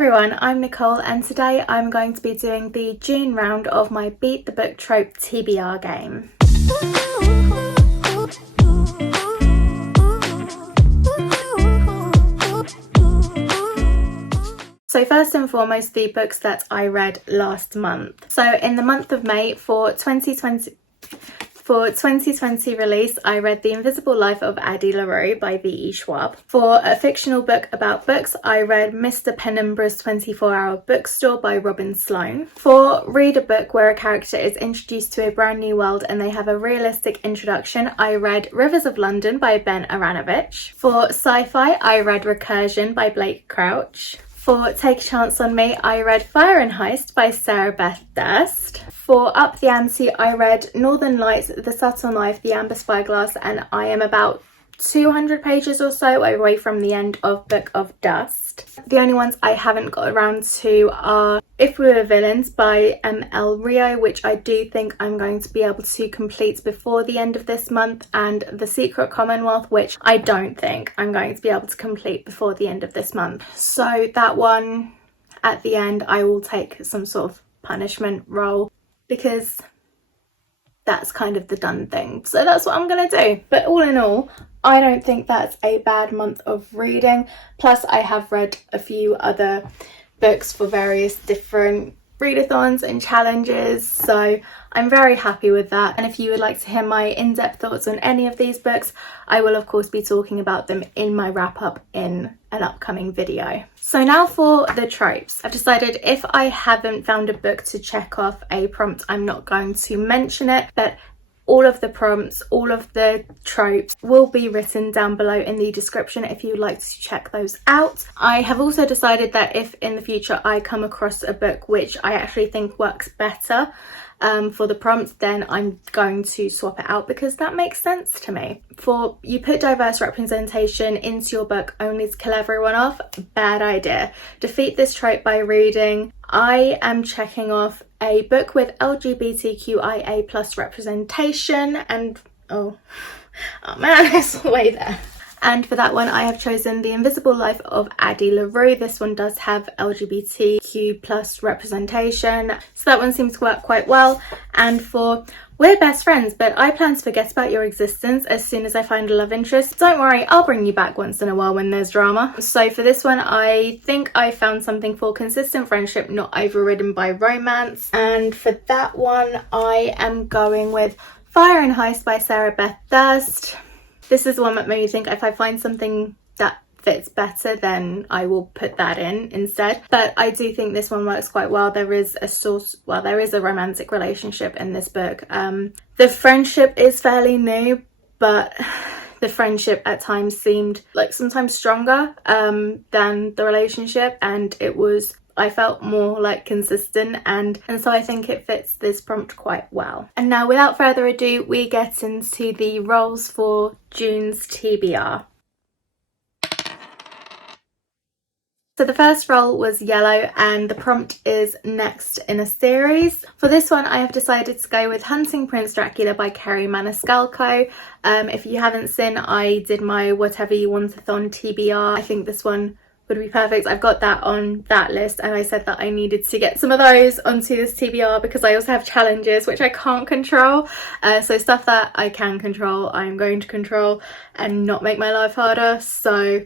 everyone, I'm Nicole and today I'm going to be doing the June round of my Beat the Book Trope TBR game. So first and foremost, the books that I read last month. So in the month of May for 2020 release, I read The Invisible Life of Addie LaRue by V.E. Schwab. For a fictional book about books, I read Mr. Penumbra's 24-Hour Bookstore by Robin Sloan. For read a book where a character is introduced to a brand new world and they have a realistic introduction, I read Rivers of London by Ben Aranovich. For sci-fi, I read Recursion by Blake Crouch. For Take a Chance on Me, I read Fire and Heist by Sarah Beth Durst. For Up the Ante, I read Northern Lights, The Subtle Knife, The Amber Spyglass, and I am about 200 pages or so away from the end of Book of Dust. The only ones I haven't got around to are If We Were Villains by M.L. Rio, which I do think I'm going to be able to complete before the end of this month, and The Secret Commonwealth, which I don't think I'm going to be able to complete before the end of this month. So that one, at the end, I will take some sort of punishment role because that's kind of the done thing. So that's what I'm going to do. But all in all, I don't think that's a bad month of reading. Plus, I have read a few other books for various different readathons and challenges, so I'm very happy with that. And if you would like to hear my in-depth thoughts on any of these books, I will of course be talking about them in my wrap-up in an upcoming video. So now for the tropes. I've decided if I haven't found a book to check off a prompt, I'm not going to mention it, but all of the prompts, all of the tropes will be written down below in the description if you'd like to check those out. I have also decided that if in the future I come across a book which I actually think works better for the prompts, then I'm going to swap it out because that makes sense to me. For you put diverse representation into your book only to kill everyone off, bad idea. Defeat this trope by reading. I am checking off a book with LGBTQIA plus representation and oh man, it's all the way there. And for that one, I have chosen The Invisible Life of Addie LaRue. This one does have LGBTQ plus representation, so that one seems to work quite well. And for We're Best Friends, but I plan to forget about your existence as soon as I find a love interest. Don't worry, I'll bring you back once in a while when there's drama. So for this one, I think I found something for consistent friendship, not overridden by romance. And for that one, I am going with Fire and Heist by Sarah Beth Durst. This is the one that made me think if I find something that fits better, then I will put that in instead. But I do think this one works quite well. There is a romantic relationship in this book. The friendship is fairly new, but the friendship at times seemed like sometimes stronger than the relationship, and I felt more like consistent, and so I think it fits this prompt quite well. And now without further ado, we get into the roles for June's TBR. So the first role was yellow and the prompt is next in a series. For this one, I have decided to go with Hunting Prince Dracula by Kerry Maniscalco. If you haven't seen, I did my Whatever You Want-a-thon TBR. I think this one would be perfect. I've got that on that list, and I said that I needed to get some of those onto this TBR because I also have challenges which I can't control. So stuff that I can control, I'm going to control and not make my life harder. So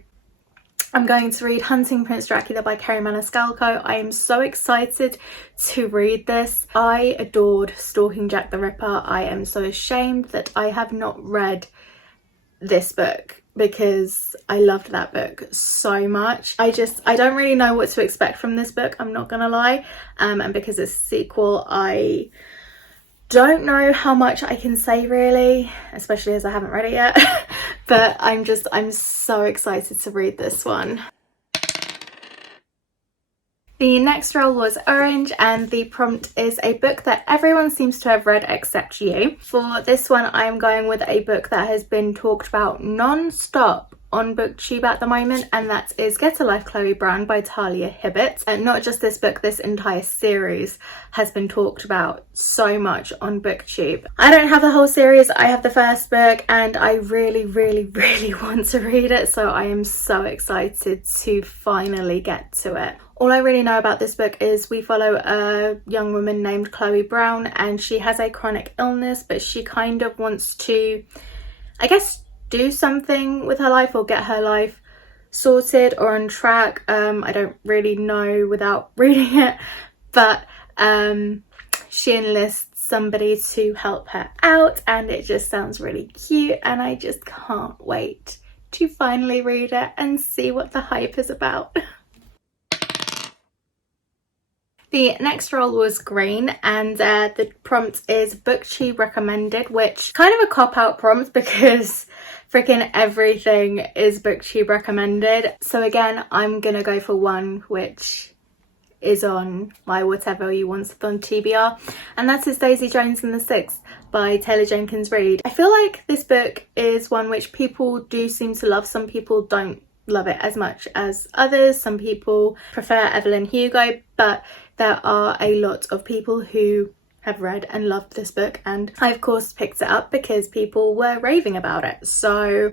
I'm going to read Hunting Prince Dracula by Kerry Maniscalco. I am so excited to read this. I adored Stalking Jack the Ripper. I am so ashamed that I have not read this book because I loved that book so much. I don't really know what to expect from this book, I'm not gonna lie, and because it's a sequel, I don't know how much I can say really, especially as I haven't read it yet. But I'm so excited to read this one. The next role was Orange, and the prompt is a book that everyone seems to have read except you. For this one, I am going with a book that has been talked about non-stop on BookTube at the moment, and that is Get a Life, Chloe Brown by Talia Hibbert. And not just this book, this entire series has been talked about so much on BookTube. I don't have the whole series, I have the first book, and I really want to read it, so I am so excited to finally get to it. All I really know about this book is we follow a young woman named Chloe Brown, and she has a chronic illness, but she kind of wants to, I guess, do something with her life or get her life sorted or on track. I don't really know without reading it, but she enlists somebody to help her out, and it just sounds really cute, and I just can't wait to finally read it and see what the hype is about. The next role was Green, and the prompt is BookTube recommended, which kind of a cop-out prompt because freaking everything is BookTube recommended. So again, I'm gonna go for one which is on my whatever you want on TBR, and that is Daisy Jones and the Six by Taylor Jenkins Reid. I feel like this book is one which people do seem to love. Some people don't love it as much as others. Some people prefer Evelyn Hugo, but there are a lot of people who have read and loved this book, and I of course picked it up because people were raving about it, so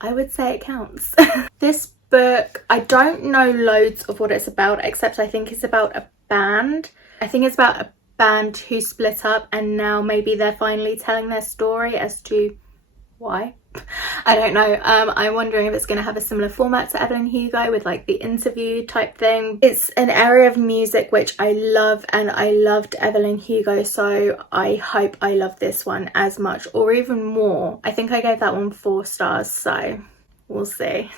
I would say it counts. This book, I don't know loads of what it's about, except I think it's about a band. I think it's about a band who split up, and now maybe they're finally telling their story as to why. I don't know. I'm wondering if it's going to have a similar format to Evelyn Hugo with like the interview type thing. It's an area of music which I love, and I loved Evelyn Hugo, so I hope I love this one as much or even more. I think I gave that one 4 stars, so we'll see.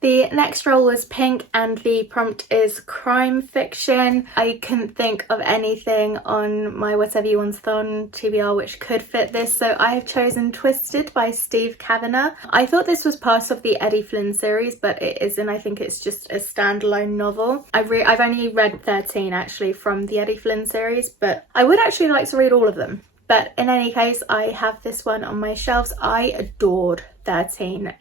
The next role was Pink, and the prompt is crime fiction. I couldn't think of anything on my whatever you want on TBR which could fit this, so I have chosen Twisted by Steve Kavanagh. I thought this was part of the Eddie Flynn series, but it isn't. I think it's just a standalone novel. I've only read 13 actually from the Eddie Flynn series, but I would actually like to read all of them. But in any case, I have this one on my shelves. I adored 13.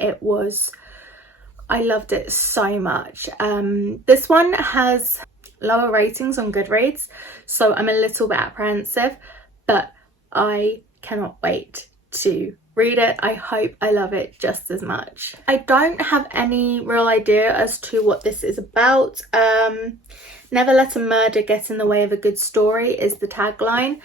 I loved it so much. This one has lower ratings on Goodreads, so I'm a little bit apprehensive, but I cannot wait to read it. I hope I love it just as much. I don't have any real idea as to what this is about. Never let a murder get in the way of a good story is the tagline.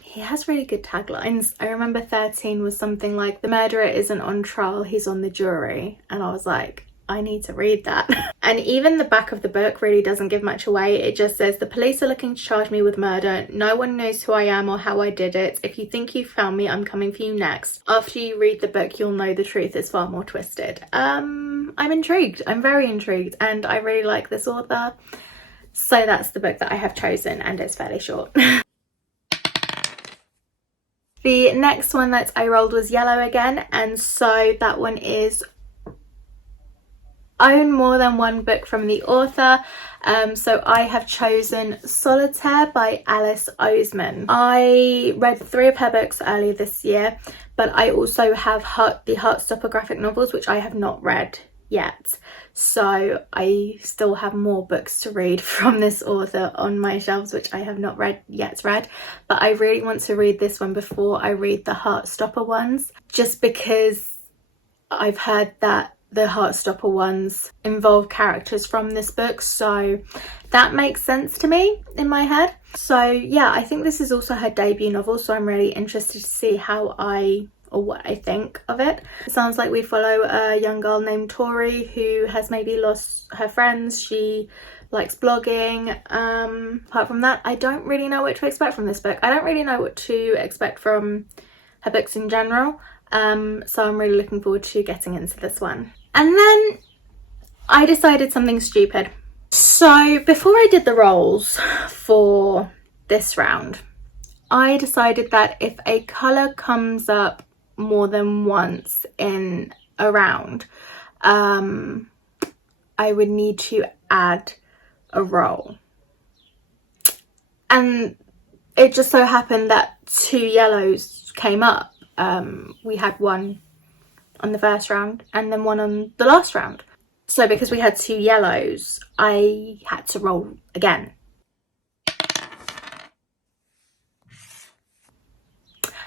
He has really good taglines. I remember 13 was something like, the murderer isn't on trial, he's on the jury, and I was like, I need to read that. And even the back of the book really doesn't give much away. It just says, the police are looking to charge me with murder. No one knows who I am or how I did it. If you think you found me, I'm coming for you next. After you read the book, you'll know the truth is far more twisted. I'm intrigued. I'm very intrigued, and I really like this author. So that's the book that I have chosen, and it's fairly short. The next one that I rolled was Yellow again, and so that one is Own More Than One Book from the author. So I have chosen Solitaire by Alice Oseman. I read 3 of her books earlier this year, but I also have the Heartstopper graphic novels, which I have not read yet. So I still have more books to read from this author on my shelves which I have not read, but I really want to read this one before I read the Heartstopper ones, just because I've heard that the Heartstopper ones involve characters from this book, so that makes sense to me in my head. So yeah, I think this is also her debut novel, so I'm really interested to see what I think of it. It sounds like we follow a young girl named Tori who has maybe lost her friends. She likes blogging. Apart from that, I don't really know what to expect from this book. I don't really know what to expect from her books in general. So I'm really looking forward to getting into this one. And then I decided something stupid. So before I did the rolls for this round, I decided that if a colour comes up more than once in a round, I would need to add a roll. And it just so happened that 2 yellows came up. We had one on the first round and then one on the last round. So because we had 2 yellows, I had to roll again.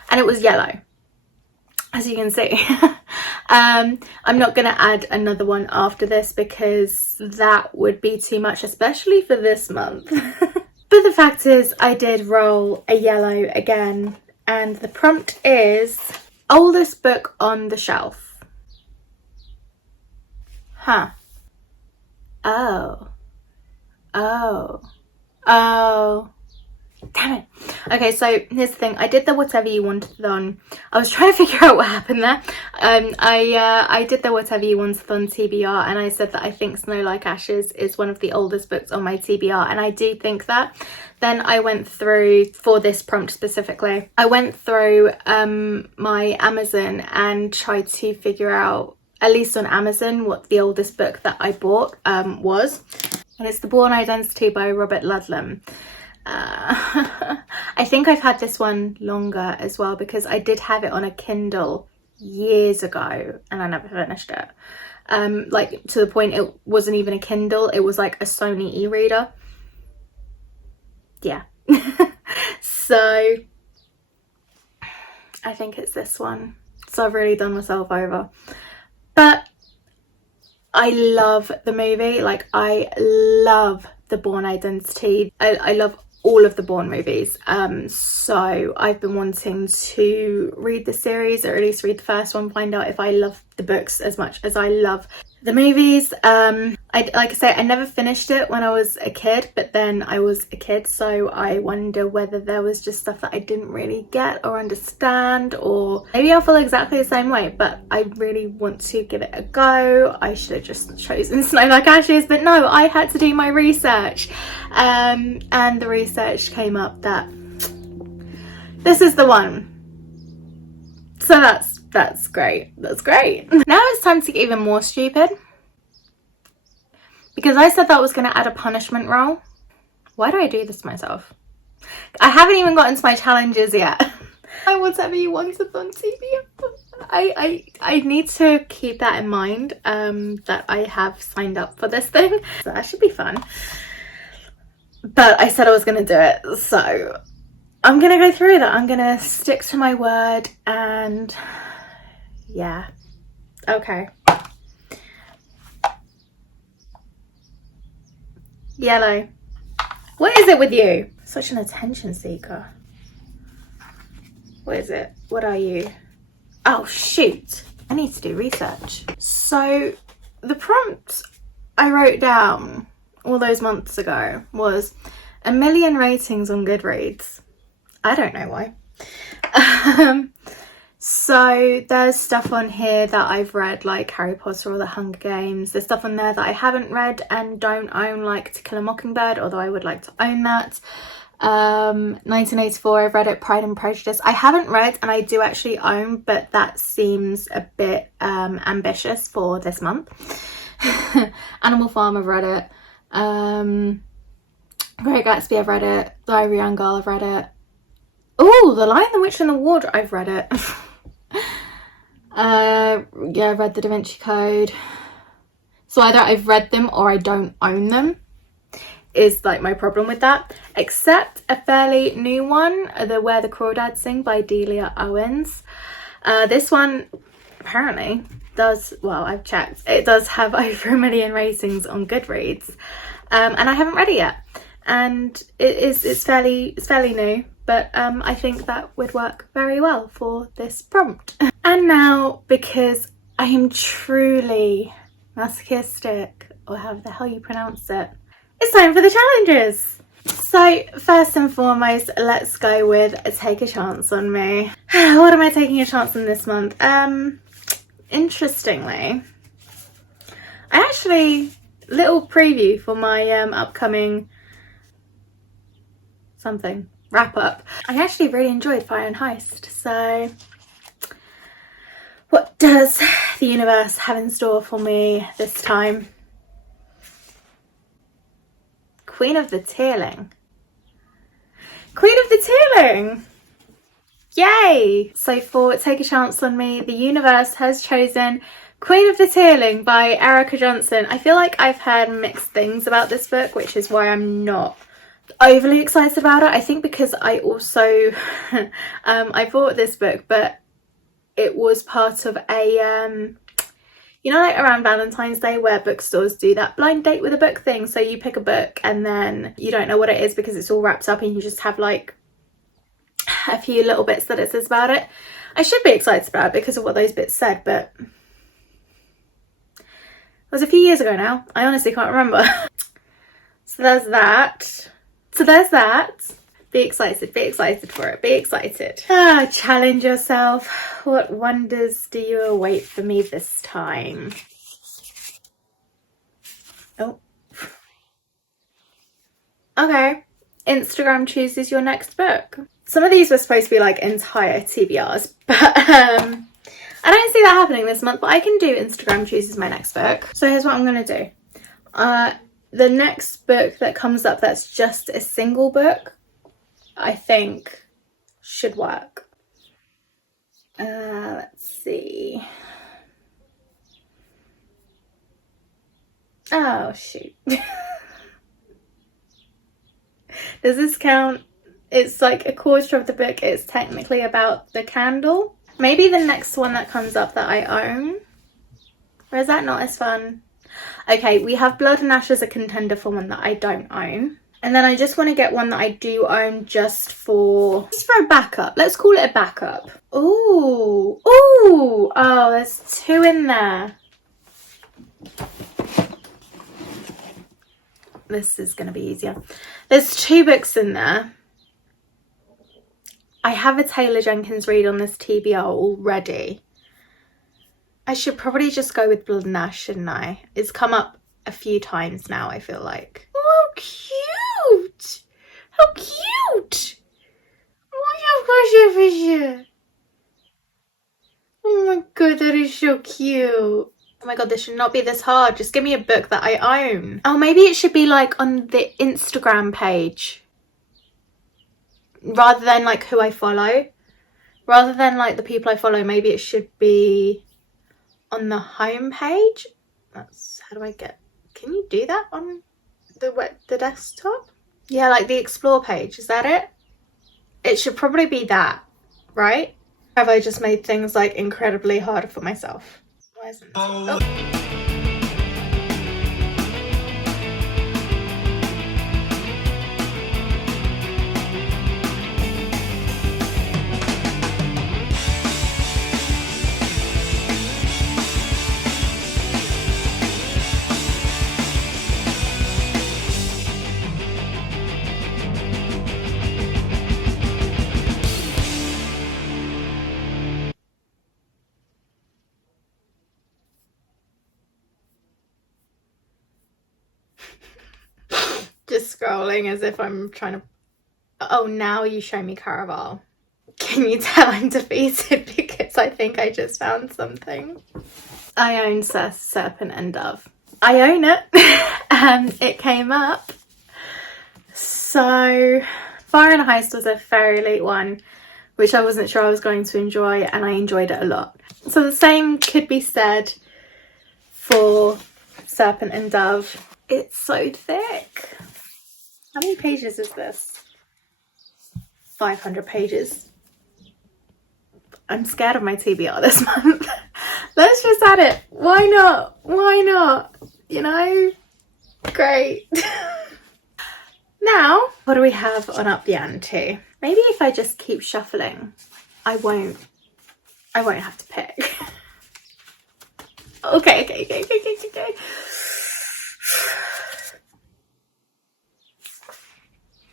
And it was yellow, as you can see. I'm not going to add another one after this because that would be too much, especially for this month. But the fact is, I did roll a yellow again, and the prompt is oldest book on the shelf. Huh. Oh. Damn it. Okay, so here's the thing. I did the whatever you wanted on. I was trying to figure out what happened there. I did the whatever you wanted on TBR, and I said that I think Snow Like Ashes is one of the oldest books on my TBR, and I do think that. Then I went through, for this prompt specifically, I went through my Amazon and tried to figure out, at least on Amazon, what the oldest book that I bought was. And it's The Bourne Identity by Robert Ludlum. I think I've had this one longer as well because I did have it on a Kindle years ago and I never finished it. Like to the point it wasn't even a Kindle, it was like a Sony e-reader. Yeah. So I think it's this one. So I've really done myself over. But I love the movie. Like, I love The Bourne Identity. I love all of the Bourne movies. So I've been wanting to read the series, or at least read the first one, find out if I love the books as much as I love the movies. Like I say, I never finished it when I was a kid, but then I was a kid, so I wonder whether there was just stuff that I didn't really get or understand, or maybe I'll feel exactly the same way, but I really want to give it a go. I should have just chosen Snow Like Ashes, but no, I had to do my research, and the research came up that this is the one. So that's great. That's great. Now it's time to get even more stupid. Because I said that I was going to add a punishment roll. Why do I do this to myself? I haven't even gotten to my challenges yet. Whatever you wanted on TBR. I need to keep that in mind, that I have signed up for this thing. So that should be fun. But I said I was going to do it. So I'm going to go through that. I'm going to stick to my word and yeah. Okay. Yellow. What is it with you? Such an attention seeker. What is it? What are you? Oh, shoot. I need to do research. So the prompt I wrote down all those months ago was 1 million ratings on Goodreads. I don't know why. So there's stuff on here that I've read, like Harry Potter or The Hunger Games. There's stuff on there that I haven't read and don't own, like To Kill a Mockingbird, although I would like to own that. 1984, I've read it. Pride and Prejudice I haven't read and I do actually own, but that seems a bit ambitious for this month. Animal Farm, I've read it. Great Gatsby, I've read it. The Ivory Young Girl, I've read it. Oh, The Lion, the Witch and the Wardrobe, I've read it. Yeah, I've read The Da Vinci Code. So either I've read them or I don't own them, is like my problem with that. Except a fairly new one, the Where the Crawdads Sing by Delia Owens. This one apparently does, well, I've checked, it does have over 1 million ratings on Goodreads. And I haven't read it yet. And it's fairly new. But I think that would work very well for this prompt. And now, because I am truly masochistic, or however the hell you pronounce it, it's time for the challenges. So first and foremost, let's go with Take a Chance on Me. What am I taking a chance on this month? Interestingly, I actually, little preview for my upcoming something. Wrap up. I actually really enjoyed Fire and Heist, so what does the universe have in store for me this time? Queen of the Tearling. Queen of the Tearling! Yay! So for Take a Chance on Me, the universe has chosen Queen of the Tearling by Erica Johnson. I feel like I've heard mixed things about this book, which is why I'm not overly excited about it. I think because I also I bought this book, but it was part of a you know, like around Valentine's Day where bookstores do that blind date with a book thing. So you pick a book and then you don't know what it is because it's all wrapped up and you just have like a few little bits that it says about it. I should be excited about it because of what those bits said, but it was a few years ago now. I honestly can't remember. So there's that. Be excited for it. Be excited. Challenge yourself. What wonders do you await for me this time? Oh. Okay. Instagram chooses your next book. Some of these were supposed to be like entire TBRs, but I don't see that happening this month, but I can do Instagram chooses my next book. So here's what I'm going to do. The next book that comes up that's just a single book, I think should work. Let's see. Oh, shoot. Does this count? It's like a quarter of the book is technically about the candle. Maybe the next one that comes up that I own. Or is that not as fun? Okay, we have Blood and Ash as a contender for one that I don't own. And then I just want to get one that I do own just for a backup. Let's call it a backup. Ooh. Ooh. Oh, there's two in there. This is going to be easier. There's two books in there. I have a Taylor Jenkins read on this TBR already. I should probably just go with Blood and Ash, shouldn't I? It's come up a few times now, I feel like. Oh, cute! How cute! Oh my god, that is so cute. Oh my god, this should not be this hard. Just give me a book that I own. Oh, maybe it should be like on the Instagram page. Rather than like who I follow. Rather than like the people I follow, maybe it should be on the home page. That's how do I get, can you do that on the desktop? Yeah, like the explore page, is that it? It should probably be that, right? Have I just made things like incredibly harder for myself? Why isn't this? Oh. Just scrolling as if I'm trying to... Oh, now you show me Caraval. Can you tell I'm defeated because I think I just found something? I own Serpent and Dove. I own it. It came up. So Fire and Heist was a fairly late one, which I wasn't sure I was going to enjoy, and I enjoyed it a lot. So the same could be said for Serpent and Dove. It's so thick. How many pages is this? 500 pages. I'm scared of my TBR this month. Let's just add it. Why not? Why not? You know? Great. Now, what do we have on Up the Ante? Maybe if I just keep shuffling, I won't have to pick. Okay.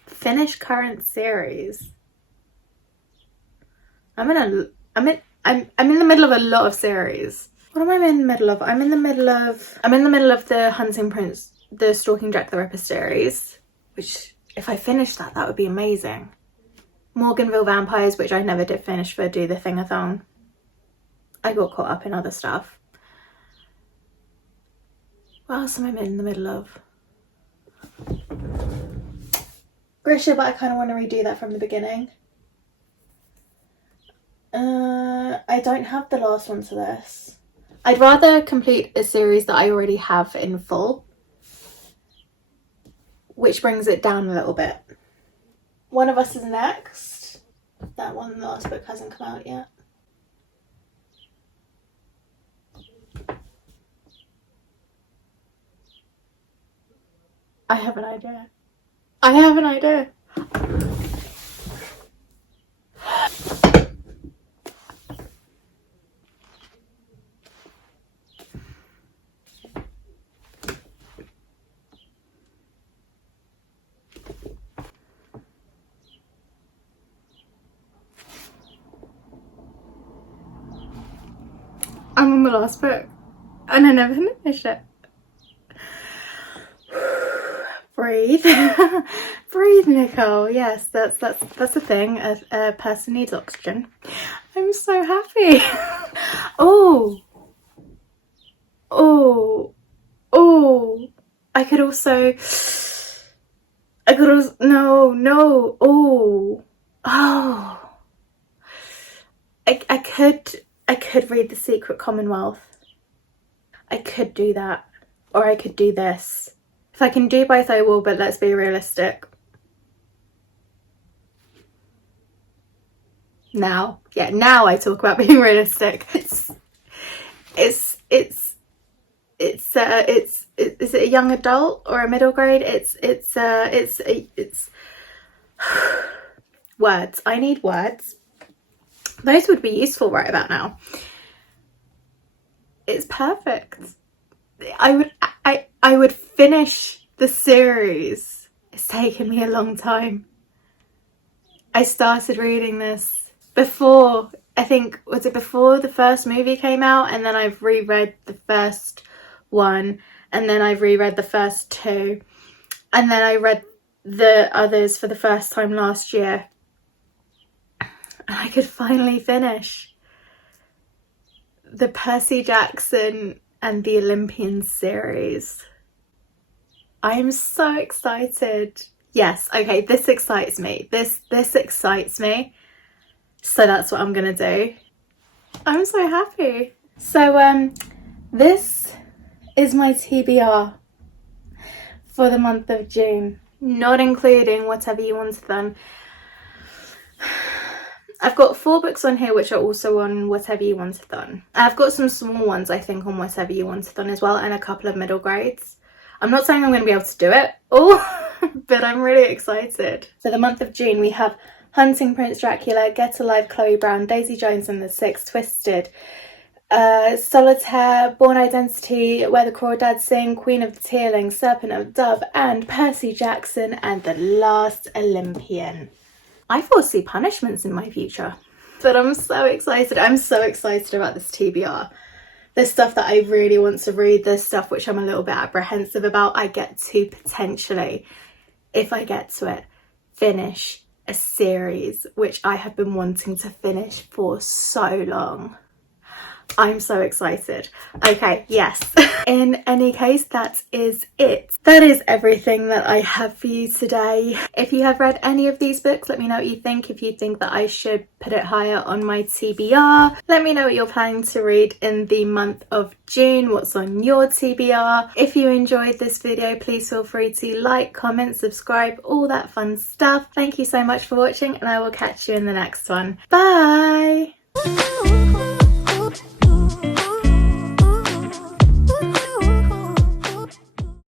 Finish current series. I'm in the middle of a lot of series. What am I in the middle of? I'm in the middle of the Hunting Prince, the Stalking Jack the Ripper series, which if I finish that would be amazing. Morganville Vampires, which I never did finish for Do the Thing-a-thon. I got caught up in other stuff. What else am I in the middle of? Grisha, but I kind of want to redo that from the beginning. I don't have the last one to this. I'd rather complete a series that I already have in full, which brings it down a little bit. One of Us is next. That one, the last book, hasn't come out yet. I have an idea. I have an idea. I'm on the last book and I never finished it. Breathe. Breathe, Nicole. Yes, that's a thing. A person needs oxygen. I'm so happy. Oh. I could also no. I could read The Secret Commonwealth. I could do that. Or I could do this. If I can do both, I will, but let's be realistic. Now I talk about being realistic. Is it a young adult or a middle grade? It's words. I need words. Those would be useful right about now. It's perfect. I would finish the series. It's taken me a long time. I started reading this before, I think, was it before the first movie came out? And then I've reread the first one, and then I've reread the first two, and then I read the others for the first time last year. And I could finally finish the Percy Jackson and the Olympian series. I am so excited. Yes, okay, this excites me. This excites me. So that's what I'm gonna do. I'm so happy. So this is my TBR for the month of June, not including Whatever You Wanted. I've got 4 books on here which are also on Whatever You Wanted. I've got some small ones, I think, on Whatever You Wanted as well, and a couple of middle grades. I'm not saying I'm going to be able to do it all, but I'm really excited. For the month of June, we have Hunting Prince Dracula, Get Alive Chloe Brown, Daisy Jones and the Six, Twisted, Solitaire, Bourne Identity, Where the Crawdads Sing, Queen of the Tearling, Serpent of Dove, and Percy Jackson and the Last Olympian. I foresee punishments in my future, but I'm so excited. I'm so excited about this TBR. There's stuff that I really want to read. There's stuff which I'm a little bit apprehensive about. I get to potentially, if I get to it, finish a series which I have been wanting to finish for so long. I'm so excited. Okay, yes. In any case, that is it. That is everything that I have for you today. If you have read any of these books, let me know what you think. If you think that I should put it higher on my TBR, let me know what you're planning to read in the month of June. What's on your TBR? If you enjoyed this video, please feel free to like, comment, subscribe, all that fun stuff. Thank you so much for watching, and I will catch you in the next one. Bye!